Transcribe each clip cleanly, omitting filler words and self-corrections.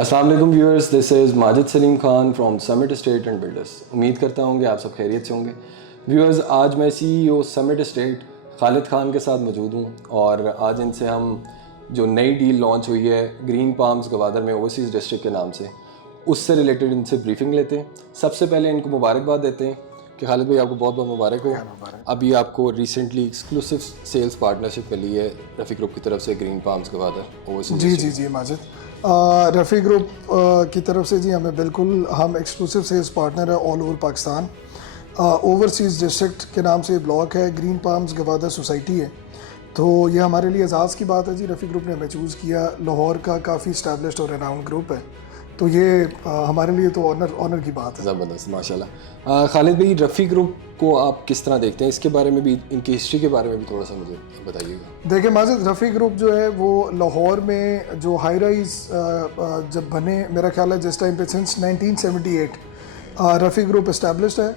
अस्सलाम वालेकुम viewers, this is Majid Salim Khan from summit estate and builders. उम्मीद करता हूँ कि आप सब खैरियत से होंगे। व्यूअर्स, आज मैं CEO summit estate Khalid Khan के साथ मौजूद हूँ और आज इनसे हम जो नई डील लॉन्च हुई है ग्रीन पाम्स गवादर में ओवरसीज़ डिस्ट्रिक्ट के नाम से, उससे रिलेटेड इनसे ब्रीफिंग लेते हैं। सबसे पहले इनको मुबारकबाद देते हैं कि खालिद भाई आपको बहुत बहुत मुबारक हो। अभी आपको रिसेंटली एक्सक्लूसिव सेल्स पार्टनरशिप मिली है रफ़ी ग्रुप की तरफ से ग्रीन पाम्स गवादर ओवरसीज़। जी माजिद, रफ़ी ग्रुप की तरफ से जी हमें बिल्कुल, हम एक्सक्लूसिव सेल्स पार्टनर है all over Pakistan. Overseas district के नाम से ब्लॉक है, ग्रीन पाम्स गवादर सोसाइटी है। तो ये हमारे लिए एजाज़ की बात है जी, रफ़ी ग्रुप ने हमें चूज़ किया। लाहौर का काफ़ी इस्टेब्लिश्ड और रेनाउंड ग्रुप है, तो ये हमारे लिए तो ऑनर की बात है। ज़बरदस्त, माशाल्लाह। खालिद भाई, रफ़ी ग्रुप को आप किस तरह देखते हैं? इसके बारे में भी, इनकी हिस्ट्री के बारे में भी थोड़ा सा मुझे बताइएगा। देखिए माजिद, रफ़ी ग्रुप जो है वो लाहौर में जो हाई राइज जब बने, मेरा ख्याल है जिस टाइम पे सिंस 1978 रफ़ी ग्रुप इस्टेब्लिश्ड है।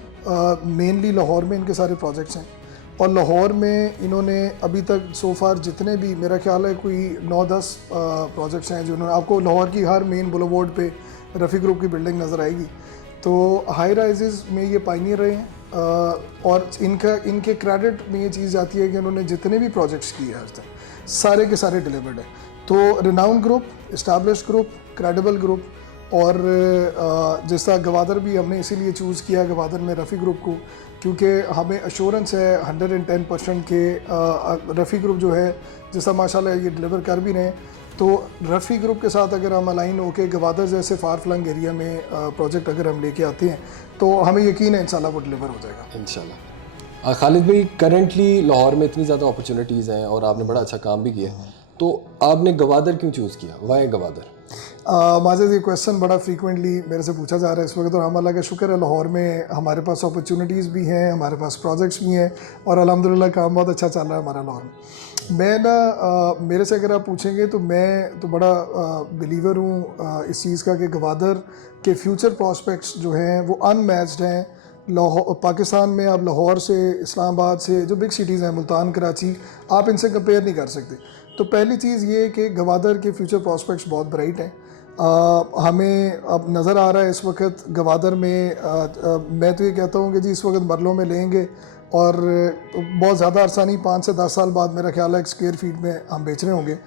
मेनली लाहौर में इनके सारे प्रोजेक्ट्स हैं और लाहौर में इन्होंने अभी तक सो फार जितने भी, मेरा ख्याल है कोई 9-10 प्रोजेक्ट्स हैं जिन्होंने, आपको लाहौर की हर मेन बुलेवार्ड पे रफ़ी ग्रुप की बिल्डिंग नज़र आएगी। तो हाई राइजेस में ये पाइनियर रहे हैं और इनके क्रेडिट में ये चीज़ आती है कि उन्होंने जितने भी प्रोजेक्ट्स किए आज तक सारे के सारे डिलीवर्ड है। तो renowned group, established group, credible group. और जिस तरह गवादर भी हमने इसीलिए चूज़ किया गवादर में रफ़ी ग्रुप को, क्योंकि हमें अश्योरेंस है 110% के रफ़ी ग्रुप जो है, जिस तरह माशाल्लाह ये डिलीवर कर भी रहे हैं। तो रफ़ी ग्रुप के साथ अगर हम अलाइन होकर गवादर जैसे फार फ्लंग एरिया में प्रोजेक्ट अगर हम लेके आते हैं तो हमें यकीन है इंशाल्लाह वो डिलीवर हो जाएगा इंशाल्लाह। खालिद भाई, करंटली लाहौर में इतनी ज़्यादा अपॉर्चुनिटीज़ हैं और आपने बड़ा अच्छा काम भी किया, तो आपने गवादर क्यों चूज़ किया? वाई गवादर? माजिद, ये क्वेश्चन बड़ा फ्रीक्वेंटली मेरे से पूछा जा रहा है इस वक्त, और हम अल्लाह का शुक्र है लाहौर में हमारे पास अपॉर्चुनिटीज़ भी हैं, हमारे पास प्रोजेक्ट्स भी हैं और अल्हम्दुलिल्लाह काम बहुत अच्छा चल रहा है हमारा लाहौर में। मैं ना मेरे से अगर आप पूछेंगे तो मैं तो बड़ा बिलीवर हूँ इस चीज़ का कि गवादर के फ्यूचर प्रॉस्पेक्ट्स जो हैं वो अनमैच्ड हैं। लाहौर पाकिस्तान में आप लाहौर से, इस्लामाबाद से, जो बिग सिटीज़ हैं, मुल्तान, कराची, आप इनसे कंपेयर नहीं कर सकते। तो पहली चीज़ ये कि गवादर के फ्यूचर प्रॉस्पेक्ट्स बहुत ब्राइट हैं। हमें अब नज़र आ रहा है इस वक्त गवादर में, मैं तो ये कहता हूँ कि जी इस वक्त मरलों में लेंगे और बहुत ज़्यादा अरसा नहीं, 5 से 10 साल बाद मेरा ख्याल है एक स्क्वायर फीट में हम बेच रहे होंगे।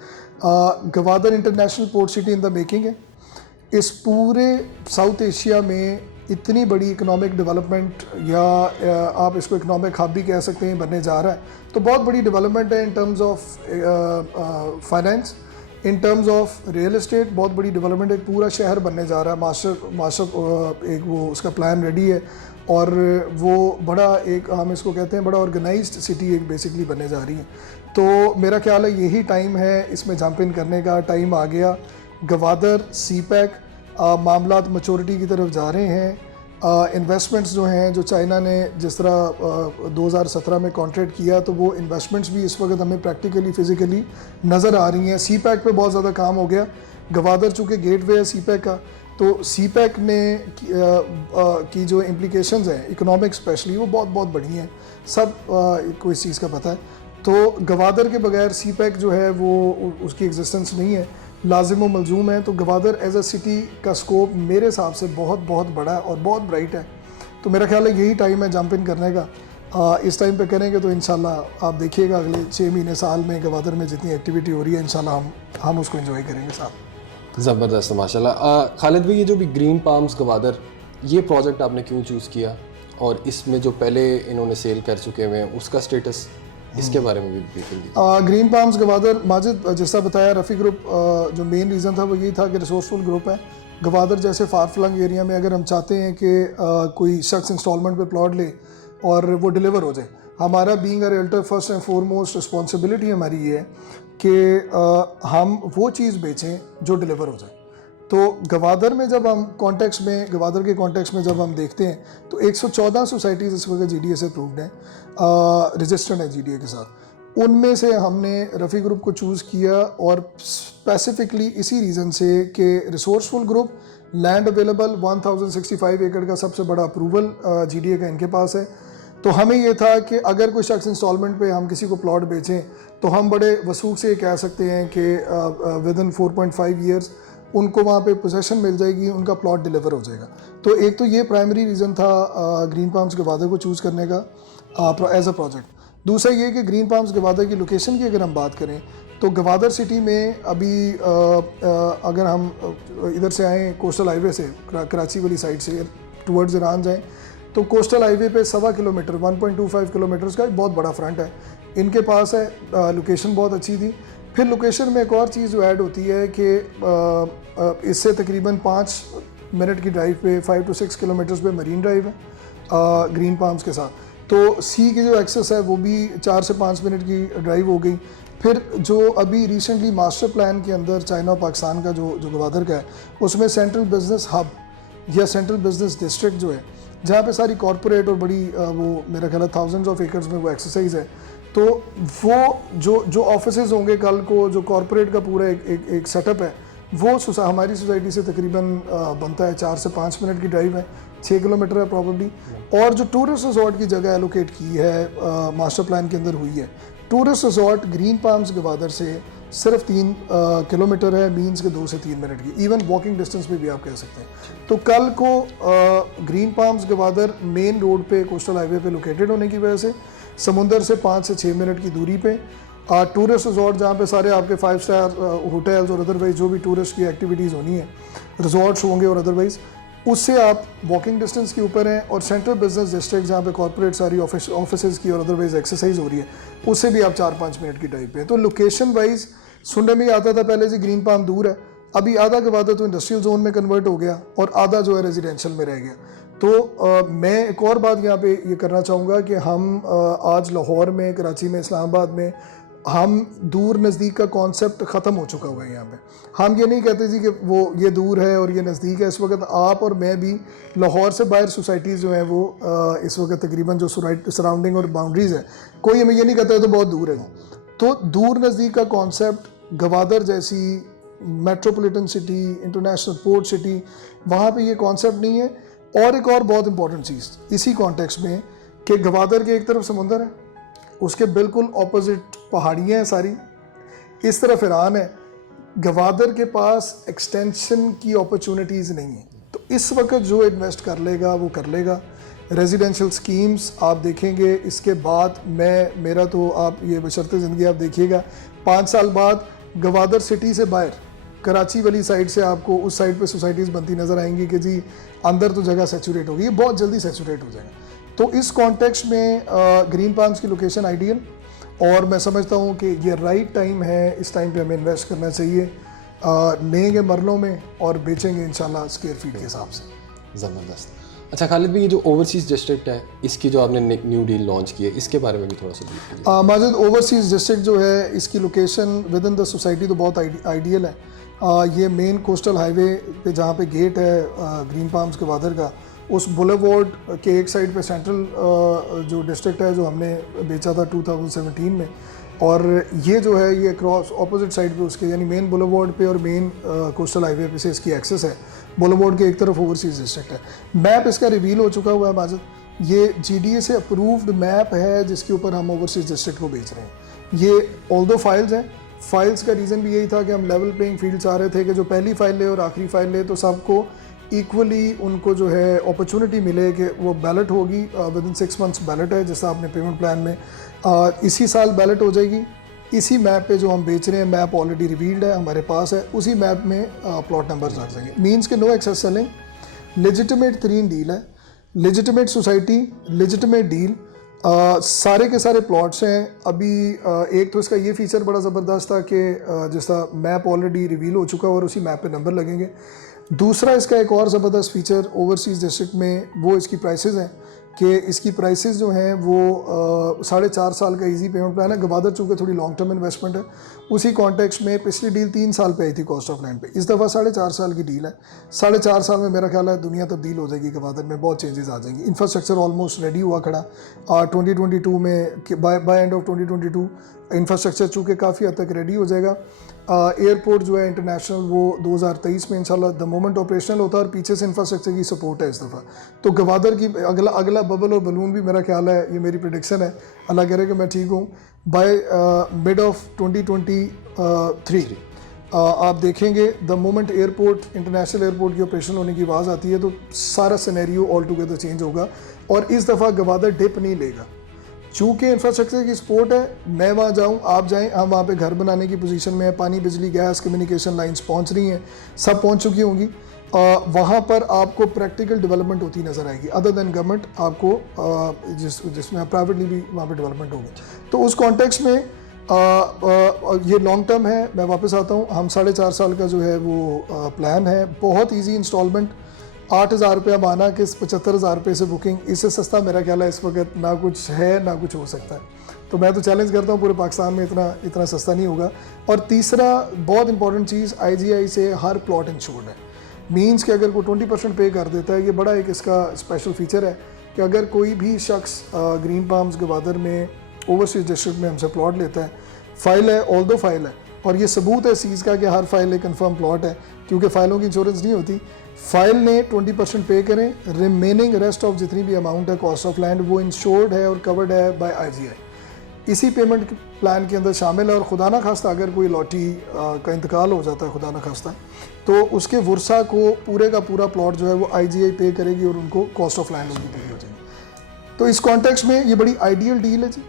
Gwadar international port city in the making है। इस पूरे साउथ एशिया में इतनी बड़ी इकोनॉमिक डेवलपमेंट, या आप इसको इकोनॉमिक हब भी कह सकते हैं, बनने जा रहा है। तो बहुत बड़ी डेवलपमेंट है in terms of finance, in terms of real estate बहुत बड़ी डेवलपमेंट, एक पूरा शहर बनने जा रहा है। मास्टर एक वो उसका प्लान रेडी है और वो बड़ा एक, हम इसको कहते हैं बड़ा ऑर्गेनाइज्ड सिटी एक बेसिकली बनने जा रही है। तो मेरा ख्याल है यही टाइम है इसमें जंप इन करने का, टाइम आ गया। गवादर सीपैक मामलात मैच्योरिटी की तरफ जा रहे हैं। इन्वेस्टमेंट्स जो हैं, जो चाइना ने जिस तरह 2017 में कॉन्ट्रैक्ट किया, तो वो इन्वेस्टमेंट्स भी इस वक्त हमें प्रैक्टिकली फ़िज़िकली नज़र आ रही हैं। सीपैक पे बहुत ज़्यादा काम हो गया। गवादर चूँकि गेटवे है सीपैक का, तो सीपैक ने की जो इम्प्लिकेशंस हैं इकोनॉमिक स्पेशली, वो बहुत बहुत बड़ी हैं। सब को इस चीज़ का पता है। तो गवादर के बगैर सीपैक जो है वो उसकी एग्जिस्टेंस नहीं है, लाजिम व मलजूम है। तो गवादर एज अ सिटी का स्कोप मेरे हिसाब से बहुत बहुत बड़ा है और बहुत ब्राइट है। तो मेरा ख्याल है यही टाइम है जंप इन करने का। इस टाइम पे करेंगे तो इंशाल्लाह आप देखिएगा अगले 6 महीने साल में गवादर में जितनी एक्टिविटी हो रही है इंशाल्लाह हम उसको एंजॉय करेंगे साथ। ज़बरदस्त, माशाल्लाह। खालिद भाई, ये जो भी ग्रीन पाम्स गवादर, ये प्रोजेक्ट आपने क्यों चूज़ किया और इसमें जो पहले इन्होंने सेल कर चुके हुए हैं उसका स्टेटस, इसके बारे में भी ब्रीफिंग दी। ग्रीन पाम्स गवादर, माजिद जैसा बताया, रफ़ी ग्रुप जो मेन रीज़न था वो यही था कि रिसोर्सफुल ग्रुप है। गवादर जैसे फार फ्लंग एरिया में अगर हम चाहते हैं कि कोई शख्स इंस्टॉलमेंट पे प्लॉट ले और वो डिलीवर हो जाए, हमारा being a realtor first and foremost responsibility हमारी ये है कि हम वो चीज़ बेचें जो डिलीवर हो जाए। तो गवादर में जब हम गवादर के कॉन्टेक्स्ट में जब हम देखते हैं तो 114 सोसाइटीज़ इस वक्त GDA से अप्रूव्ड हैं, रजिस्टर्ड है GDA के साथ। उनमें से हमने रफ़ी ग्रुप को चूज़ किया और स्पेसिफिकली इसी रीज़न से कि रिसोर्सफुल ग्रुप, लैंड अवेलेबल, 1065 एकड़ का सबसे बड़ा अप्रूवल GDA का इनके पास है। तो हमें ये था कि अगर कोई शख्स इंस्टॉलमेंट पे हम किसी को प्लॉट बेचें तो हम बड़े वसूख से कह सकते हैं कि विद इन 4.5 ईयर्स उनको वहाँ पे पोजेसन मिल जाएगी, उनका प्लॉट डिलीवर हो जाएगा। तो एक तो ये प्राइमरी रीज़न था ग्रीन पाम्स गवादर को चूज़ करने का एज अ प्रोजेक्ट। दूसरा ये कि ग्रीन पाम्स गवादर की लोकेशन की अगर हम बात करें तो गवादर सिटी में अभी अगर हम इधर से आएँ कोस्टल हाईवे से कराची वाली साइड से टुवर्ड्स ईरान जाएँ तो कोस्टल हाईवे पे 1.25 किलोमीटर 1.25 किलोमीटर का एक बहुत बड़ा फ्रंट है इनके पास है। लोकेशन बहुत अच्छी थी। फिर लोकेशन में एक और चीज़ जो ऐड होती है कि इससे तकरीबन 5 मिनट की ड्राइव पे 5 to 6 किलोमीटर्स पे मरीन ड्राइव है ग्रीन पाम्स के साथ। तो सी की जो एक्सेस है वो भी 4 से 5 मिनट की ड्राइव हो गई। फिर जो अभी रिसेंटली मास्टर प्लान के अंदर चाइना और पाकिस्तान का जो गवादर का है उसमें सेंट्रल बिजनेस हब या सेंट्रल बिजनेस डिस्ट्रिक्ट जो है जहाँ पे सारी कॉरपोरेट और बड़ी वो मेरा ख्याल है थाउजेंड्स ऑफ एकर्स में वो एक्सरसाइज है। तो वो जो ऑफिसेज होंगे कल को जो कॉरपोरेट का पूरा एक सेटअप है वो हमारी सोसाइटी से तकरीबन बनता है 4 से 5 मिनट की ड्राइव है, 6 किलोमीटर है प्रॉब्लली। और जो टूरिस्ट रिजॉर्ट की जगह एलोकेट की है मास्टर प्लान के अंदर हुई है, tourist resort green palms Gwadar से सिर्फ 3 किलोमीटर है, मीन्स के 2 से 3 मिनट की, इवन वॉकिंग डिस्टेंस पे भी आप कह सकते हैं। तो कल को green palms Gwadar main road पे कोस्टल हाईवे पे लोकेटेड होने की वजह से समुंदर से 5 से 6 मिनट की दूरी पे टूरिस्ट रिजॉर्ट जहाँ पे सारे आपके 5 स्टार होटल्स और अदरवाइज जो भी टूरिस्ट की एक्टिविटीज़ होनी है रिजॉर्ट्स होंगे और अदरवाइज उससे आप वॉकिंग डिस्टेंस के ऊपर हैं। और सेंट्रल बिजनेस डिस्ट्रिक्ट जहाँ पे कॉर्पोरेट सारी ऑफिसेज की और अदरवाइज एक्सरसाइज हो रही है उससे भी आप 4-5 मिनट की ड्राइव पे हैं। तो लोकेशन वाइज सुनने में आता था पहले से ग्रीन पाम दूर है, अभी आधा गवादर तो इंडस्ट्रियल जोन में कन्वर्ट हो गया और आधा जो है रेजिडेंशियल में रह गया। तो मैं एक और बात यहाँ पे ये करना चाहूँगा कि हम आज लाहौर में, कराची में, इस्लामाबाद में हम दूर नज़दीक का कॉन्सेप्ट ख़त्म हो चुका हुआ है। यहाँ पे हम ये नहीं कहते जी कि वो ये दूर है और ये नज़दीक है। इस वक्त आप और मैं भी लाहौर से बाहर सोसाइटीज़ जो हैं वो इस वक्त तकरीबन जो सराउंडिंग और बाउंड्रीज़ है कोई हमें ये नहीं कहता है तो बहुत दूर है। तो दूर नज़दीक का कॉन्सेप्ट गवादर जैसी metropolitan city, international port city, वहाँ पे ये कॉन्सेप्ट नहीं है। और एक और बहुत इंपॉर्टेंट चीज़ इसी कॉन्टेक्स्ट में कि गवादर के एक तरफ समुंदर है, उसके बिल्कुल ऑपोजिट पहाड़ियाँ हैं सारी, इस तरफ ईरान है। गवादर के पास एक्सटेंशन की अपॉर्चुनिटीज़ नहीं है। तो इस वक्त जो इन्वेस्ट कर लेगा वो कर लेगा। रेजिडेंशियल स्कीम्स आप देखेंगे इसके बाद मेरा तो आप ये बशर्ते ज़िंदगी आप देखिएगा 5 साल बाद गवादर सिटी से बाहर कराची वाली साइड से आपको उस साइड पे सोसाइटीज़ बनती नज़र आएंगी कि जी अंदर तो जगह सैचुरेट होगी, ये बहुत जल्दी सैचुरेट हो जाएगा। तो इस कॉन्टेक्स्ट में ग्रीन पाम्स की लोकेशन आइडियल और मैं समझता हूँ कि ये राइट टाइम है, इस टाइम पे हमें इन्वेस्ट करना चाहिए। लेंगे मरलों में और बेचेंगे इंशाल्लाह स्क्वायर फीट के हिसाब से। ज़बरदस्त। अच्छा खालिद भाई, ये जो ओवरसीज़ डिस्ट्रिक्ट है इसकी जो आपने न्यू डील लॉन्च की है इसके बारे में भी थोड़ा सा माजिद, ओवरसीज़ डिस्ट्रिक्ट जो है इसकी location with in the society तो बहुत आइडियल है। ये मेन कोस्टल हाईवे पे जहाँ पे गेट है ग्रीन पाम्स गवादर का, उस बुलेवार्ड के एक साइड पे सेंट्रल जो डिस्ट्रिक्ट है जो हमने बेचा था 2017 में, और ये जो है ये क्रॉस ऑपोजिट साइड पे उसके यानी मेन बुलेवार्ड पे और मेन कोस्टल हाईवे पे से इसकी एक्सेस है। बुलेवार्ड के एक तरफ ओवरसीज़ डिस्ट्रिक्ट है। मैप इसका रिवील हो चुका हुआ है माजिद, ये GDA से अप्रूव्ड मैप है जिसके ऊपर हम ओवरसीज़ डिस्ट्रिक्ट को बेच रहे हैं। ये ऑल्दो फाइल्स हैं, फाइल्स का रीज़न भी यही था कि हम लेवल प्लेइंग फील्ड चाह रहे थे कि जो पहली फाइल ले और आखिरी फाइल ले तो सबको इक्वली उनको जो है अपॉर्चुनिटी मिले कि वो बैलेट होगी। विद इन 6 मंथ्स बैलेट है जैसा आपने पेमेंट प्लान में इसी साल बैलेट हो जाएगी। इसी मैप पे जो हम बेच रहे हैं मैप ऑलरेडी रिवील्ड है, हमारे पास है, उसी मैप में प्लॉट नंबर्स लग जाएंगे। मीन्स के नो एक्सेस सेलिंग, लेजिटिमेट तरीन डील है, लेजिटिमेट सोसाइटी, लेजिटिमेट डील, सारे के सारे प्लॉट्स हैं। अभी एक तो इसका ये फीचर बड़ा ज़बरदस्त था कि जैसा मैप ऑलरेडी रिवील हो चुका और उसी मैप पे नंबर लगेंगे। दूसरा इसका एक और ज़बरदस्त फीचर ओवरसीज़ डिस्ट्रिक्ट में वो इसकी प्राइसेस हैं कि इसकी प्राइसेस जो हैं वो 4.5 साल का इजी पेमेंट प्लान है। गवादर चूँकि थोड़ी लॉन्ग टर्म इन्वेस्टमेंट है, उसी कॉन्टेक्स्ट में पिछली डील 3 साल पे आई थी कॉस्ट ऑफ लैंड पे, इस दफ़ा 4.5 साल की डील है। 4.5 साल में मेरा ख्याल है दुनिया तब्दील हो जाएगी, गवादर में बहुत चेंजेस आ जाएंगी। इंफ्रास्ट्रक्चर ऑलमोस्ट रेडी हुआ खड़ा 2022 में, बाय एंड ऑफ 2022 इंफ्रास्ट्रक्चर चूँकि काफ़ी हद तक रेडी हो जाएगा। एयरपोर्ट जो है इंटरनेशनल वो 2023 में इंशाल्लाह द मोमेंट ऑपरेशनल होता है और पीछे से इंफ्रास्ट्रक्चर की सपोर्ट है इस दफ़ा। तो गवादर की अगला बबल और बलून भी मेरा ख्याल है, ये मेरी प्रेडिक्शन है, अल्लाह करे कि मैं ठीक हूँ, बाय मिड ऑफ 2023 आप देखेंगे the moment airport international airport की ऑपरेशन होने की आवाज़ आती है तो सारा सिनेरियो ऑल टुगेदर चेंज होगा। और इस दफ़ा गवादर डिप नहीं लेगा, चूँकि इंफ्रास्ट्रक्चर की सपोर्ट है। मैं वहाँ जाऊँ, आप जाएँ, हम वहाँ पे घर बनाने की पोजीशन में है, पानी बिजली गैस कम्युनिकेशन लाइंस पहुँच रही हैं, सब पहुँच चुकी होंगी। वहाँ पर आपको प्रैक्टिकल डेवलपमेंट होती नज़र आएगी, अदर देन गवर्नमेंट आपको जिसमें प्राइवेटली भी वहाँ पे डेवलपमेंट होगी। तो उस कॉन्टेक्स्ट में ये लॉन्ग टर्म है। मैं वापस आता हूँ, हम 4.5 साल का जो है वो प्लान है, बहुत ईजी इंस्टॉलमेंट, 8,000 रुपया माना कि 75,000 रुपये से बुकिंग, इससे सस्ता मेरा ख्याल है इस वक्त ना कुछ है ना कुछ हो सकता है। तो मैं तो चैलेंज करता हूँ पूरे पाकिस्तान में इतना सस्ता नहीं होगा। और तीसरा बहुत इंपॉर्टेंट चीज़, IGI से हर प्लॉट इंश्योर्ड है, मीन्स कि अगर कोई 20% पे कर देता है, ये बड़ा एक इसका स्पेशल फीचर है कि अगर कोई भी शख्स ग्रीन पाम्स गवादर में ओवरसीज डिस्ट्रिक्ट में हमसे प्लॉट लेता है, फाइल है, ऑल दो फाइल है, और ये सबूत है सीज़ का कि हर फाइल एक कन्फर्म प्लॉट है, क्योंकि फ़ाइलों की इंश्योरेंस नहीं होती। फाइल ने 20% पे करें, रिमेनिंग रेस्ट ऑफ जितनी भी अमाउंट है कॉस्ट ऑफ लैंड वो इंश्योर्ड है और कवर्ड है बाय IGI, इसी पेमेंट प्लान के अंदर शामिल है। और खुदा ना खास्ता अगर कोई लॉटी का इंतकाल हो जाता है, खुदा ना खास्ता, तो उसके वर्सा को पूरे का पूरा प्लॉट जो है वो IGI पे करेगी और उनको कॉस्ट ऑफ लैंड उनकी पूरी हो जाएगी। तो इस कॉन्टेक्स्ट में ये बड़ी आइडियल डील है जी,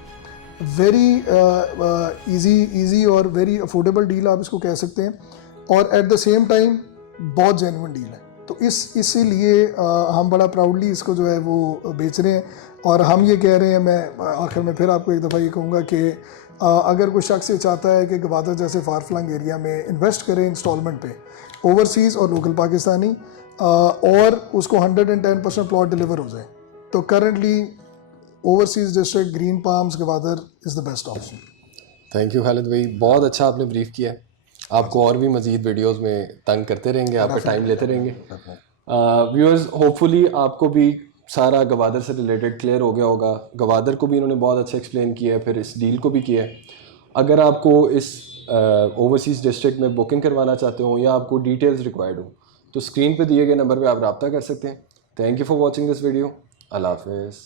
वेरी इजी और वेरी अफोर्डेबल डील आप इसको कह सकते हैं, और एट द सेम टाइम बहुत जेन्युइन डील है। तो इसीलिए हम बड़ा प्राउडली इसको जो है वो बेच रहे हैं। और हम ये कह रहे हैं, मैं आखिर में फिर आपको एक दफ़ा ये कहूँगा कि अगर कोई शख्स ये चाहता है कि गवादर जैसे फार फ्लंग एरिया में इन्वेस्ट करे इंस्टॉलमेंट पे, ओवरसीज़ और लोकल पाकिस्तानी, और उसको 110% प्लॉट डिलीवर हो जाए, तो currently overseas district green palms Gwadar is the best option. Thank you Khalid भाई, बहुत अच्छा आपने ब्रीफ किया है। आपको और भी मज़ीद वीडियोस में तंग करते रहेंगे, आपका टाइम लेते रहेंगे। व्यूअर्स, होपफुली आपको भी सारा गवादर से रिलेटेड क्लियर हो गया होगा। गवादर को भी इन्होंने बहुत अच्छा एक्सप्लेन किया है, फिर इस डील को भी किया है। अगर आपको इस ओवरसीज़ डिस्ट्रिक्ट में बुकिंग करवाना चाहते हो या आपको डिटेल्स रिक्वायर्ड हो, तो स्क्रीन पे दिए गए नंबर पे आप रब्ता कर सकते हैं। Thank you for watching this video. Allah हाफिज़।